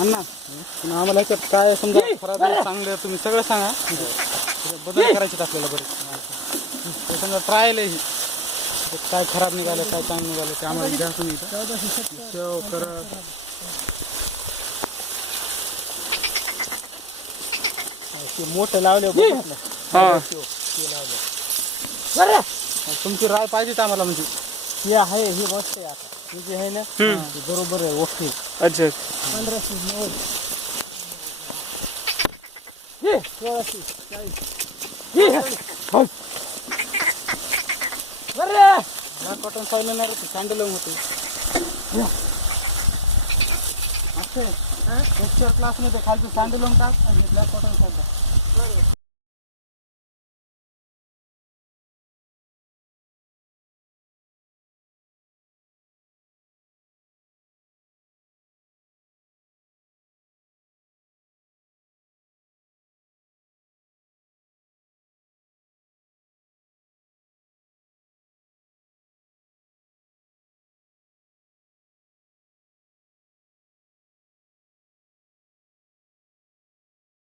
अण्णा आम्हाला ह्याच्यात काय समजा खराब चांगलं तुम्ही सगळं सांगा. बदल करायचे आपल्याला बरेच समजा ट्रायल आहे. काय खराब निघालं काय चांगलं निघालं ते आम्हाला द्या तुम्ही. शेव करत मोठं लावले तुमची राय पाहिजे आम्हाला म्हणजे हे आहे हे मस्त आहे. आता म्हणजे आहे ना बरोबर आहे ओके. अच्छा 1590 1690 कॉटन सॉइल येणार सँडल होते. लेक्चर क्लासमध्ये खालचं सँडल टाक आणि ब्लॅक कॉटन सॉइल.